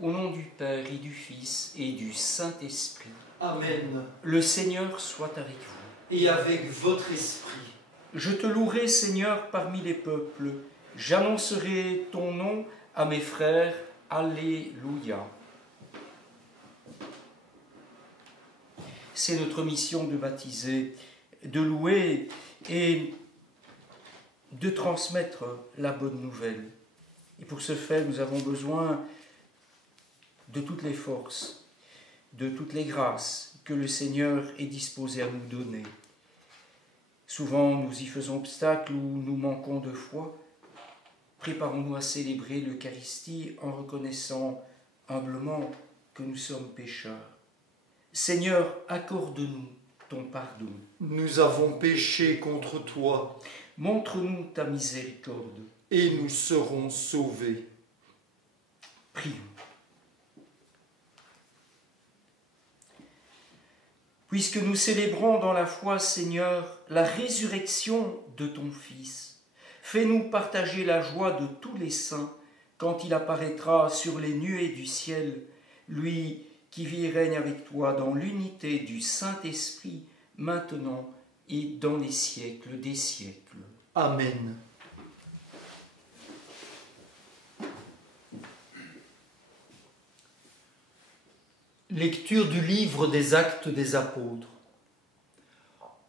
Au nom du Père et du Fils et du Saint-Esprit. Amen. Le Seigneur soit avec vous. Et avec votre esprit. Je te louerai, Seigneur, parmi les peuples. J'annoncerai ton nom à mes frères. Alléluia. C'est notre mission de baptiser, de louer et de transmettre la bonne nouvelle. Et pour ce faire, nous avons besoin de toutes les forces, de toutes les grâces que le Seigneur est disposé à nous donner. Souvent, nous y faisons obstacle ou nous manquons de foi. Préparons-nous à célébrer l'Eucharistie en reconnaissant humblement que nous sommes pécheurs. Seigneur, accorde-nous ton pardon. Nous avons péché contre toi. Montre-nous ta miséricorde. Et nous serons sauvés. Prions. Puisque nous célébrons dans la foi, Seigneur, la résurrection de ton Fils, fais-nous partager la joie de tous les saints quand il apparaîtra sur les nuées du ciel, lui qui vit et règne avec toi dans l'unité du Saint-Esprit, maintenant et dans les siècles des siècles. Amen. Lecture du livre des Actes des Apôtres.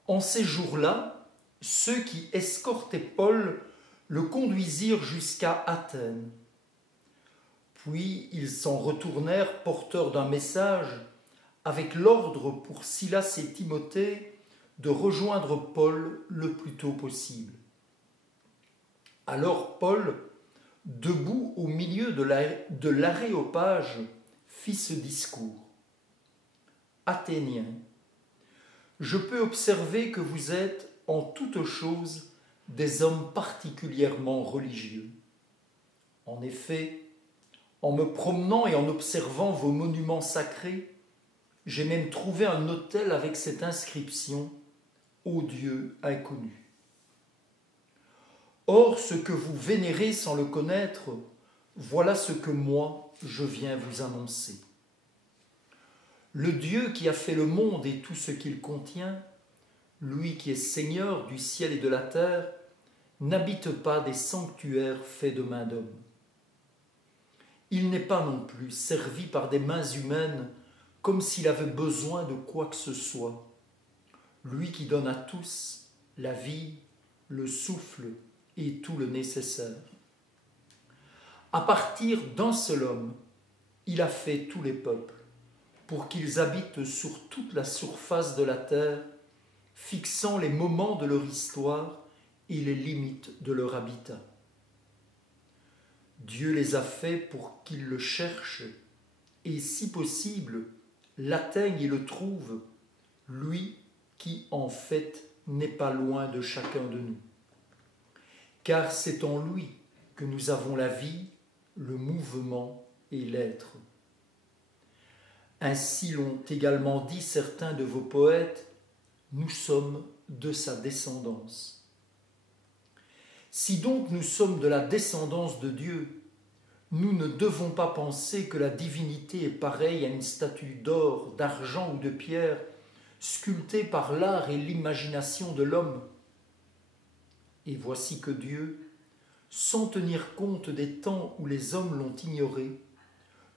En ces jours-là, ceux qui escortaient Paul le conduisirent jusqu'à Athènes. Puis ils s'en retournèrent porteurs d'un message avec l'ordre pour Silas et Timothée de rejoindre Paul le plus tôt possible. Alors Paul, debout au milieu de l'aréopage, fit ce discours. Athéniens, je peux observer que vous êtes en toutes choses des hommes particulièrement religieux. En effet, en me promenant et en observant vos monuments sacrés, j'ai même trouvé un autel avec cette inscription « Ô Dieu inconnu ». Or, ce que vous vénérez sans le connaître, voilà ce que moi, je viens vous annoncer. Le Dieu qui a fait le monde et tout ce qu'il contient, lui qui est Seigneur du ciel et de la terre, n'habite pas des sanctuaires faits de main d'homme. Il n'est pas non plus servi par des mains humaines comme s'il avait besoin de quoi que ce soit. Lui qui donne à tous la vie, le souffle et tout le nécessaire. À partir d'un seul homme, il a fait tous les peuples pour qu'ils habitent sur toute la surface de la terre, fixant les moments de leur histoire et les limites de leur habitat. Dieu les a faits pour qu'ils le cherchent et, si possible, l'atteignent et le trouvent, lui qui, en fait, n'est pas loin de chacun de nous. Car c'est en lui que nous avons la vie, le mouvement et l'être. Ainsi l'ont également dit certains de vos poètes, nous sommes de sa descendance. Si donc nous sommes de la descendance de Dieu, nous ne devons pas penser que la divinité est pareille à une statue d'or, d'argent ou de pierre, sculptée par l'art et l'imagination de l'homme. Et voici que Dieu, sans tenir compte des temps où les hommes l'ont ignoré,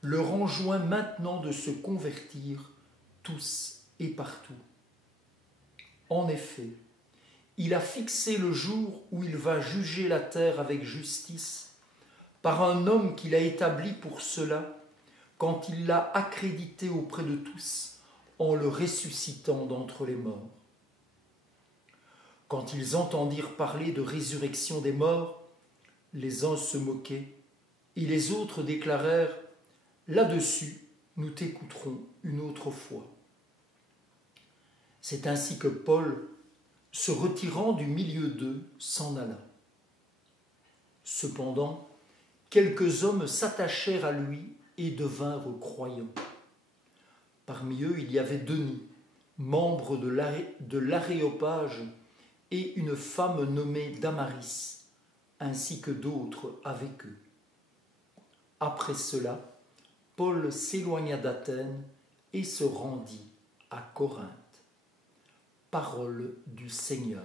leur enjoint maintenant de se convertir tous et partout. En effet, il a fixé le jour où il va juger la terre avec justice par un homme qu'il a établi pour cela quand il l'a accrédité auprès de tous en le ressuscitant d'entre les morts. Quand ils entendirent parler de résurrection des morts, les uns se moquaient et les autres déclarèrent « Là-dessus, nous t'écouterons une autre fois ». C'est ainsi que Paul, se retirant du milieu d'eux, s'en alla. Cependant, quelques hommes s'attachèrent à lui et devinrent croyants. Parmi eux, il y avait Denis, membre de l'Aréopage, et une femme nommée Damaris, ainsi que d'autres avec eux. Après cela, Paul s'éloigna d'Athènes et se rendit à Corinthe. Parole du Seigneur.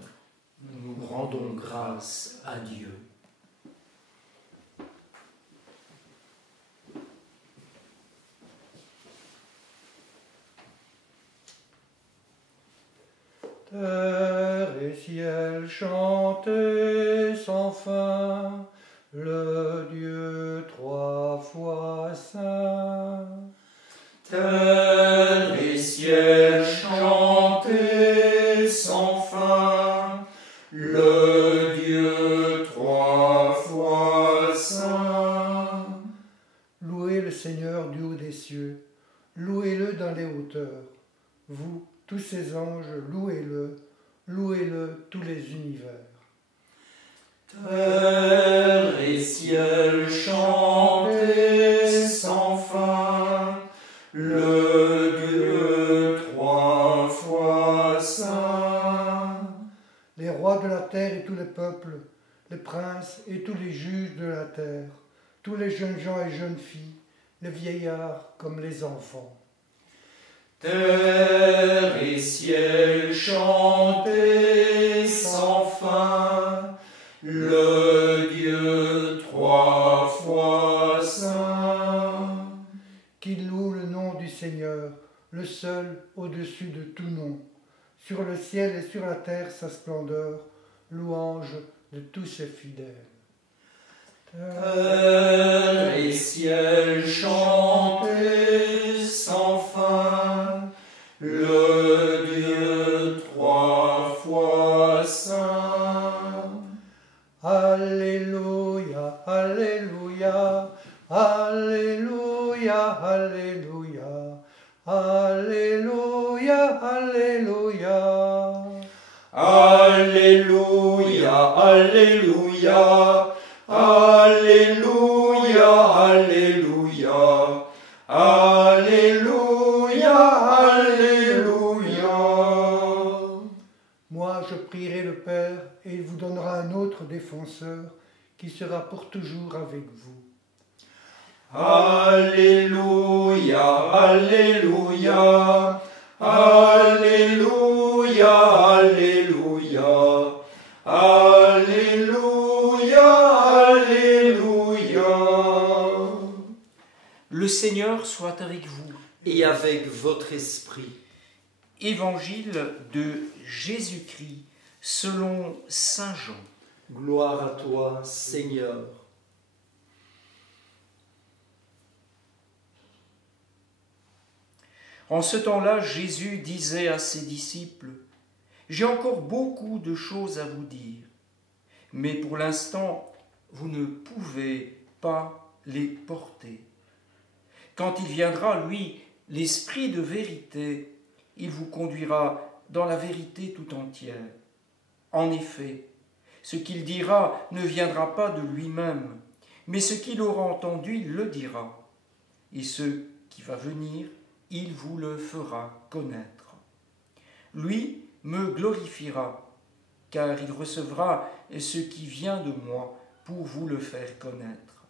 Nous rendons grâce à Dieu. Terre et ciel, chantez sans fin le Dieu trois fois saint. Terre et ciel, chantez sans fin le Dieu trois fois saint. Louez le Seigneur du haut des cieux, louez-le dans les hauteurs. Vous, tous ces anges, louez-le, louez-le tous les univers. Terre et ciel, chantez sans fin le Dieu trois fois saint. Les rois de la terre et tous les peuples, les princes et tous les juges de la terre, tous les jeunes gens et jeunes filles, les vieillards comme les enfants. Terre et ciel, chantez sans fin le Dieu trois fois saint. Qu'il loue le nom du Seigneur, le seul au-dessus de tout nom. Sur le ciel et sur la terre sa splendeur, louange de tous ses fidèles. Terre et ciel, chantez sans fin le Dieu trois fois saint. Alléluia, Alléluia, Alléluia, Alléluia, Alléluia, Alléluia. Alléluia, Alléluia, Alléluia, Alléluia, Alléluia, Alléluia. Moi je prierai le Père et il vous donnera un autre défenseur qui sera pour toujours avec vous. Alléluia, Alléluia, Alléluia, Alléluia, Alléluia, Alléluia. Le Seigneur soit avec vous. Et avec votre esprit. Évangile de Jésus-Christ selon saint Jean. Gloire à toi, Seigneur. En ce temps-là, Jésus disait à ses disciples, « J'ai encore beaucoup de choses à vous dire, mais pour l'instant, vous ne pouvez pas les porter. Quand il viendra, lui, l'Esprit de vérité, il vous conduira dans la vérité tout entière. En effet, ce qu'il dira ne viendra pas de lui-même, mais ce qu'il aura entendu, il le dira. Et ce qui va venir, il vous le fera connaître. Lui me glorifiera, car il recevra ce qui vient de moi pour vous le faire connaître.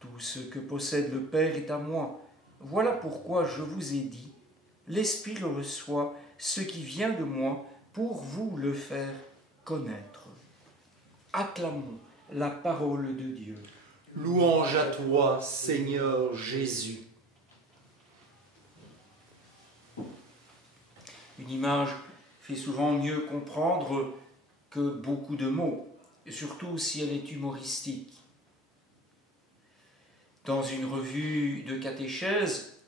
Tout ce que possède le Père est à moi. Voilà pourquoi je vous ai dit, l'Esprit le reçoit ce qui vient de moi pour vous le faire connaître. Acclamons la parole de Dieu. Louange à toi, Seigneur Jésus. Une image fait souvent mieux comprendre que beaucoup de mots, surtout si elle est humoristique. Dans une revue de catéchèse,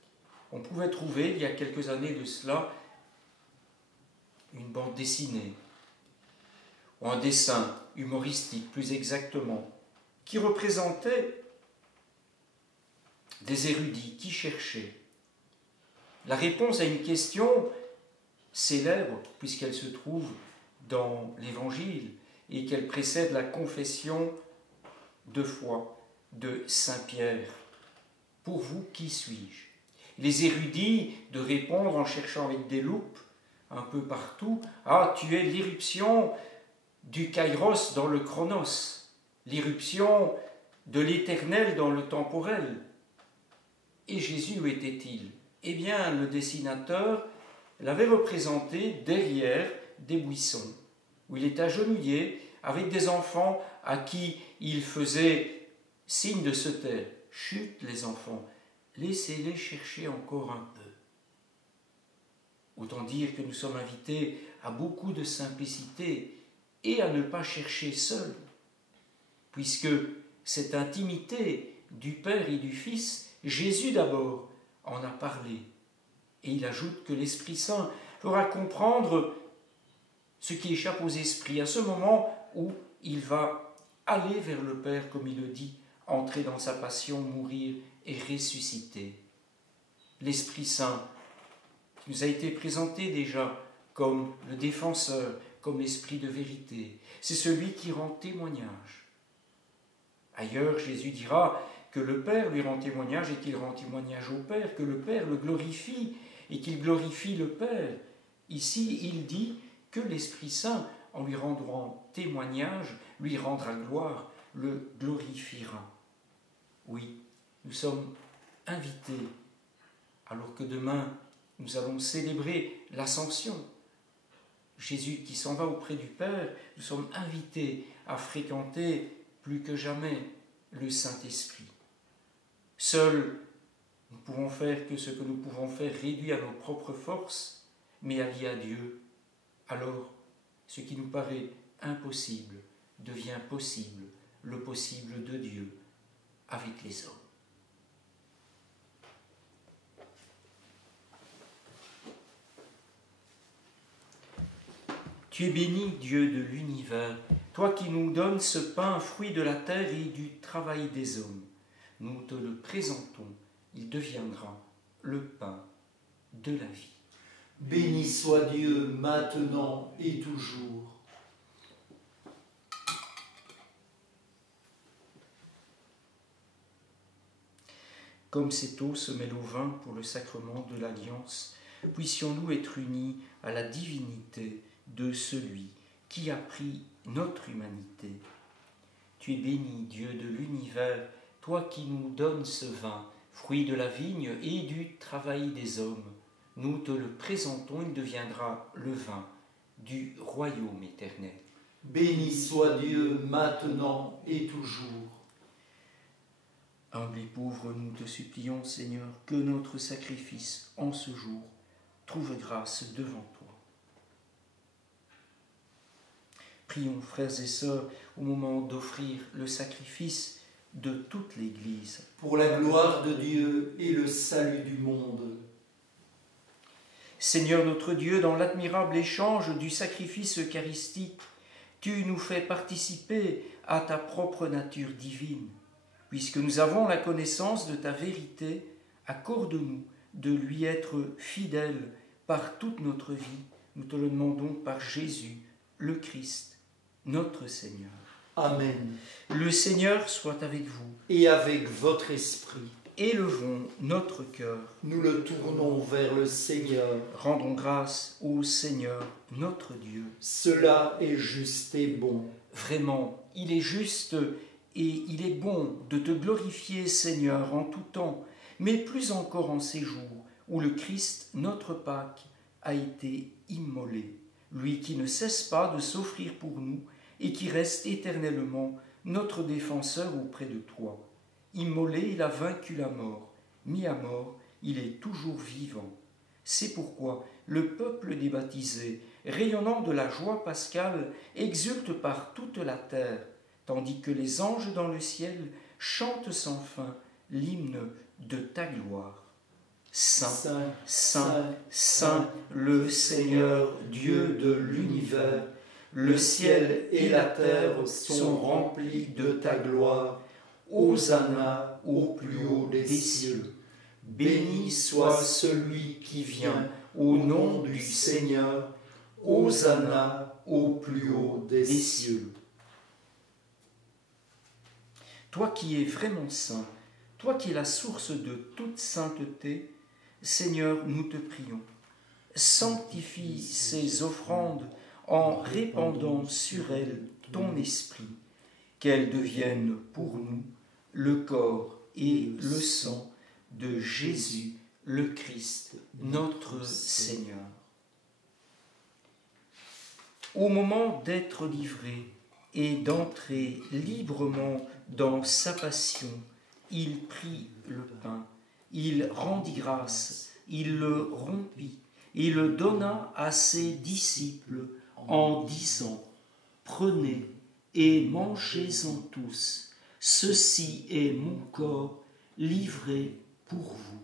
on pouvait trouver, il y a quelques années de cela, une bande dessinée, ou un dessin humoristique plus exactement, qui représentait des érudits qui cherchaient la réponse à une question célèbre, puisqu'elle se trouve dans l'Évangile et qu'elle précède la confession de foi de Saint Pierre. Pour vous, qui suis-je? Les érudits de répondre en cherchant avec des loupes un peu partout, ah, tu es l'irruption du kairos dans le chronos, l'irruption de l'éternel dans le temporel. Et Jésus, où était-il? Eh bien, le dessinateur l'avait représenté derrière des buissons, où il était agenouillé avec des enfants à qui il faisait signe de se taire. Chut, les enfants, laissez-les chercher encore un peu. Autant dire que nous sommes invités à beaucoup de simplicité et à ne pas chercher seul, puisque cette intimité du Père et du Fils, Jésus d'abord en a parlé. Et il ajoute que l'Esprit Saint fera comprendre ce qui échappe aux esprits à ce moment où il va aller vers le Père, comme il le dit, entrer dans sa passion, mourir et ressusciter. L'Esprit Saint qui nous a été présenté déjà comme le défenseur, comme l'Esprit de vérité. C'est celui qui rend témoignage. Ailleurs, Jésus dira que le Père lui rend témoignage et qu'il rend témoignage au Père, que le Père le glorifie et qu'il glorifie le Père. Ici, il dit que l'Esprit Saint, en lui rendant témoignage, lui rendra gloire, le glorifiera. Oui, nous sommes invités, alors que demain, nous allons célébrer l'Ascension. Jésus qui s'en va auprès du Père, nous sommes invités à fréquenter plus que jamais le Saint-Esprit. Seuls, nous ne pouvons faire que ce que nous pouvons faire réduit à nos propres forces, mais alliés à Dieu. Alors, ce qui nous paraît impossible devient possible, le possible de Dieu avec les hommes. Tu es béni, Dieu de l'univers, toi qui nous donnes ce pain, fruit de la terre et du travail des hommes. Nous te le présentons, il deviendra le pain de la vie. Béni soit Dieu maintenant et toujours. Comme cette eau se mêle au vin pour le sacrement de l'alliance, puissions-nous être unis à la divinité de celui qui a pris notre humanité. Tu es béni, Dieu de l'univers, toi qui nous donnes ce vin, fruit de la vigne et du travail des hommes. Nous te le présentons, il deviendra le vin du royaume éternel. Béni soit Dieu maintenant et toujours. Humble et pauvre, nous te supplions, Seigneur, que notre sacrifice en ce jour trouve grâce devant toi. Prions, frères et sœurs, au moment d'offrir le sacrifice de toute l'Église. Pour la gloire de Dieu et le salut du monde. Seigneur notre Dieu, dans l'admirable échange du sacrifice eucharistique, tu nous fais participer à ta propre nature divine. Puisque nous avons la connaissance de ta vérité, accorde-nous de lui être fidèles par toute notre vie. Nous te le demandons par Jésus, le Christ, notre Seigneur. Amen. Le Seigneur soit avec vous. Et avec votre esprit. Élevons notre cœur. Nous le tournons vers le Seigneur. Rendons grâce au Seigneur, notre Dieu. Cela est juste et bon. Vraiment, il est juste et il est bon de te glorifier, Seigneur, en tout temps, mais plus encore en ces jours où le Christ, notre Pâque, a été immolé. Lui qui ne cesse pas de s'offrir pour nous et qui reste éternellement notre défenseur auprès de toi. Immolé, il a vaincu la mort. Mis à mort, il est toujours vivant. C'est pourquoi le peuple des baptisés, rayonnant de la joie pascale, exulte par toute la terre, tandis que les anges dans le ciel chantent sans fin l'hymne de ta gloire. Saint, Saint, Saint, Saint, le Seigneur, Dieu de l'univers, le ciel et la terre sont remplis de ta gloire. Hosanna au plus haut des cieux. Béni soit celui qui vient au nom du Seigneur. Hosanna au plus haut des cieux. Toi qui es vraiment saint, toi qui es la source de toute sainteté, Seigneur, nous te prions. Sanctifie ces offrandes en répandant sur elles ton esprit, qu'elles deviennent pour nous le corps et le sang de Jésus le Christ, notre Seigneur. Au moment d'être livré et d'entrer librement dans sa passion, il prit le pain, il rendit grâce, il le rompit, et le donna à ses disciples en disant : Prenez et mangez-en tous, ceci est mon corps livré pour vous.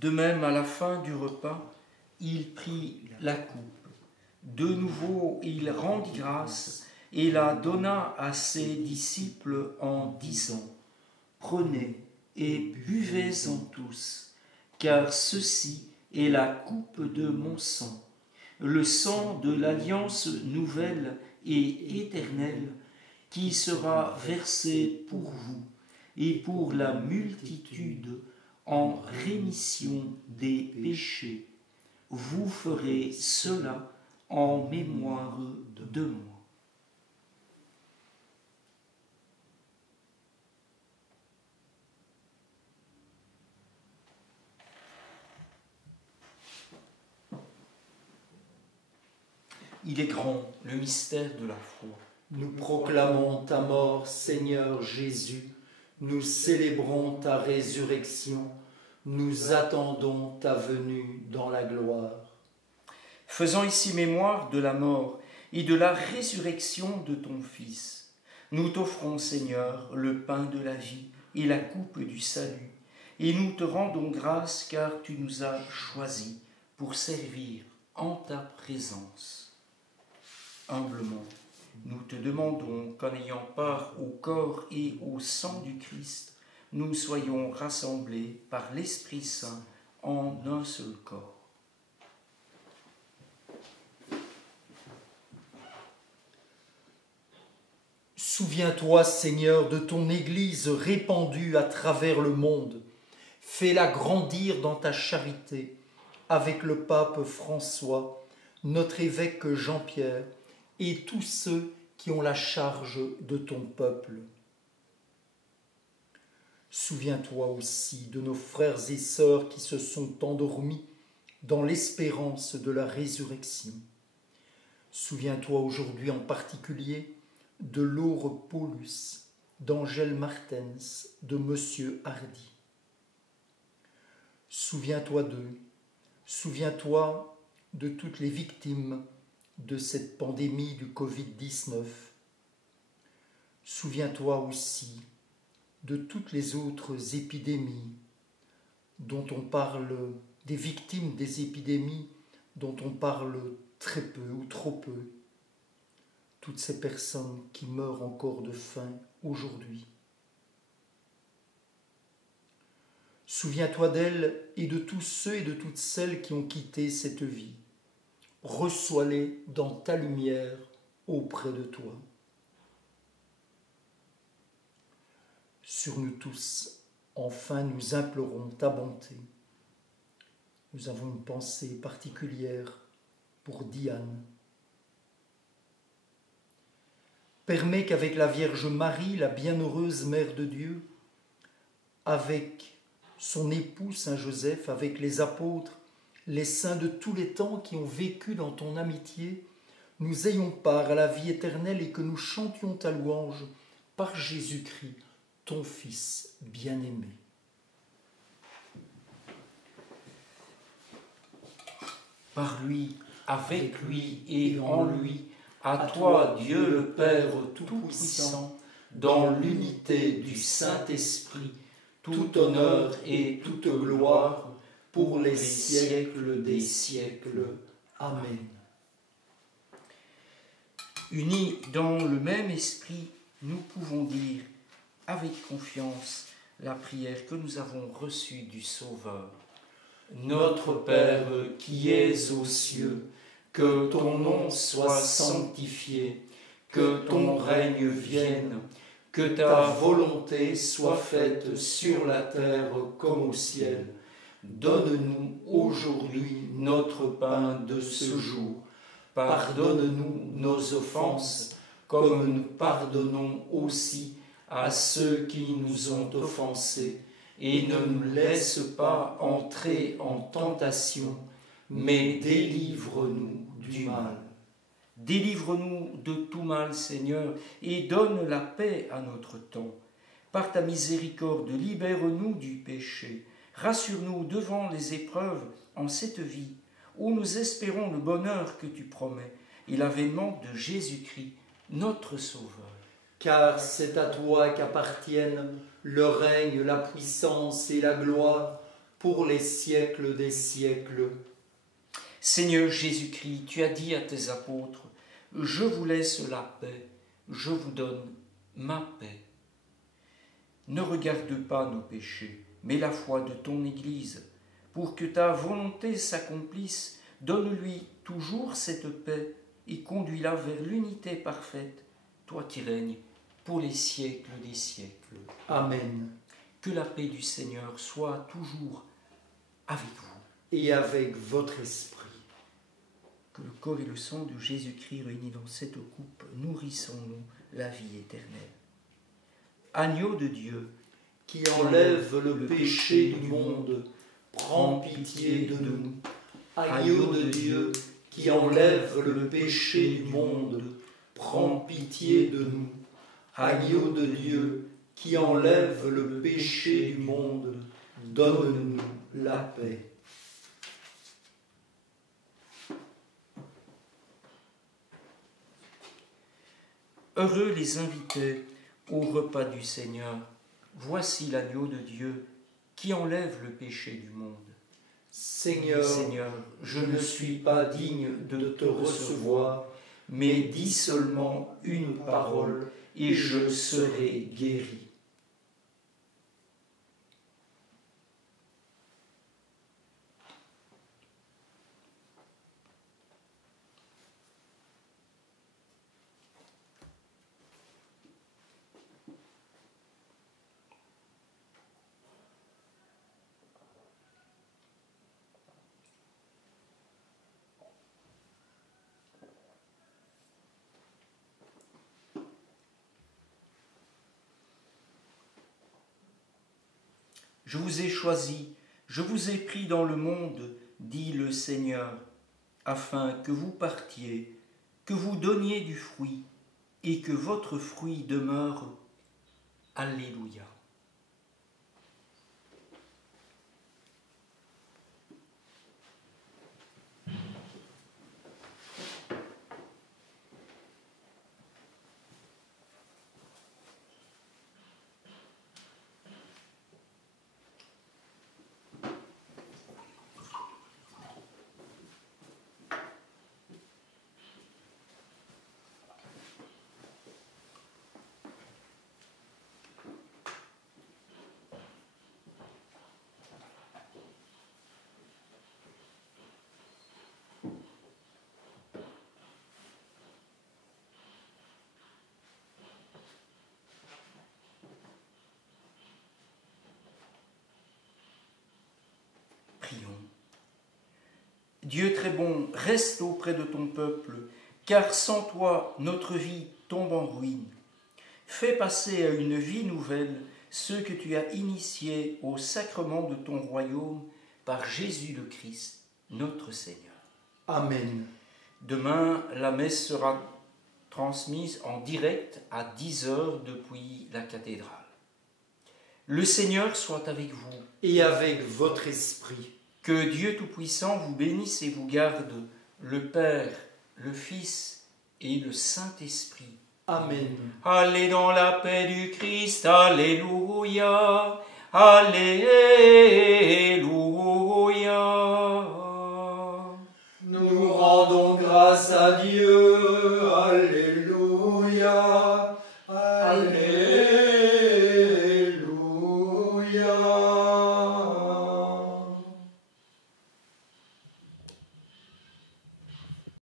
De même, à la fin du repas, il prit la coupe. De nouveau, il rendit grâce et la donna à ses disciples en disant : Prenez et buvez-en tous, car ceci est la coupe de mon sang, le sang de l'alliance nouvelle et éternelle, qui sera versé pour vous et pour la multitude en rémission des péchés. Vous ferez cela en mémoire de moi. Il est grand, le mystère de la foi. Nous proclamons ta mort, Seigneur Jésus. Nous célébrons ta résurrection. Nous attendons ta venue dans la gloire. Faisant ici mémoire de la mort et de la résurrection de ton Fils, nous t'offrons, Seigneur, le pain de la vie et la coupe du salut, et nous te rendons grâce car tu nous as choisis pour servir en ta présence. Humblement, nous te demandons qu'en ayant part au corps et au sang du Christ, nous soyons rassemblés par l'Esprit Saint en un seul corps. Souviens-toi, Seigneur, de ton Église répandue à travers le monde. Fais-la grandir dans ta charité, avec le pape François, notre évêque Jean-Pierre, et tous ceux qui ont la charge de ton peuple. Souviens-toi aussi de nos frères et sœurs qui se sont endormis dans l'espérance de la résurrection. Souviens-toi aujourd'hui en particulier de Laure Paulus, d'Angèle Martens, de Monsieur Hardy. Souviens-toi d'eux, souviens-toi de toutes les victimes de cette pandémie du Covid-19. Souviens-toi aussi de toutes les autres épidémies dont on parle, des victimes des épidémies dont on parle très peu ou trop peu. Toutes ces personnes qui meurent encore de faim aujourd'hui. Souviens-toi d'elles et de tous ceux et de toutes celles qui ont quitté cette vie. Reçois-les dans ta lumière auprès de toi. Sur nous tous, enfin, nous implorons ta bonté. Nous avons une pensée particulière pour Diane. Permets qu'avec la Vierge Marie, la bienheureuse Mère de Dieu, avec son époux Saint Joseph, avec les apôtres, les saints de tous les temps qui ont vécu dans ton amitié, nous ayons part à la vie éternelle et que nous chantions ta louange par Jésus-Christ, ton Fils bien-aimé. Par lui, avec lui et en lui, à toi, Dieu le Père Tout-Puissant, dans l'unité du Saint-Esprit, tout honneur et toute gloire pour les siècles des siècles. Amen. Unis dans le même esprit, nous pouvons dire avec confiance la prière que nous avons reçue du Sauveur. Notre Père qui es aux cieux, que ton nom soit sanctifié, que ton règne vienne, Que ta volonté soit faite sur la terre comme au ciel. Donne-nous aujourd'hui notre pain de ce jour. Pardonne-nous nos offenses, comme nous pardonnons aussi à ceux qui nous ont offensés. Et ne nous laisse pas entrer en tentation, mais délivre-nous du mal. Délivre-nous de tout mal, Seigneur, et donne la paix à notre temps. Par ta miséricorde, libère-nous du péché. Rassure-nous devant les épreuves en cette vie, où nous espérons le bonheur que tu promets et l'avènement de Jésus-Christ, notre Sauveur. Car c'est à toi qu'appartiennent le règne, la puissance et la gloire pour les siècles des siècles. Seigneur Jésus-Christ, tu as dit à tes apôtres, « Je vous laisse la paix, je vous donne ma paix. » Ne regarde pas nos péchés, mais la foi de ton Église. Pour que ta volonté s'accomplisse, donne-lui toujours cette paix et conduis-la vers l'unité parfaite, toi qui règnes pour les siècles des siècles. Amen. Que la paix du Seigneur soit toujours avec vous. Et avec votre esprit. Que le corps et le sang de Jésus-Christ réunis dans cette coupe nourrissons-nous la vie éternelle. Agneau de Dieu, qui enlève le péché du monde, prends pitié de nous. Agneau de Dieu, qui enlève le péché du monde, prends pitié de nous. Agneau de Dieu, qui enlève le péché du monde, donne-nous la paix. Heureux les invités au repas du Seigneur. Voici l'agneau de Dieu qui enlève le péché du monde. Seigneur, je ne suis pas digne de te recevoir, mais dis seulement une parole et je serai guéri. Je vous ai choisi, je vous ai pris dans le monde, dit le Seigneur, afin que vous partiez, que vous donniez du fruit, et que votre fruit demeure. Alléluia. Prions. Dieu très bon, reste auprès de ton peuple, car sans toi, notre vie tombe en ruine. Fais passer à une vie nouvelle ceux que tu as initiés au sacrement de ton royaume par Jésus le Christ, notre Seigneur. Amen. Demain, la messe sera transmise en direct à 10h depuis la cathédrale. Le Seigneur soit avec vous. Et avec votre esprit. Que Dieu Tout-Puissant vous bénisse et vous garde, le Père, le Fils et le Saint-Esprit. Amen. Allez dans la paix du Christ, alléluia, alléluia. Nous rendons grâce à Dieu.